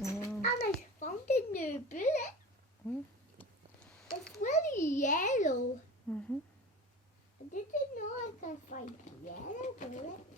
And Mm. I found a new bullet. Mm. It's really yellow. Mhm. I didn't know I could find yellow bullet.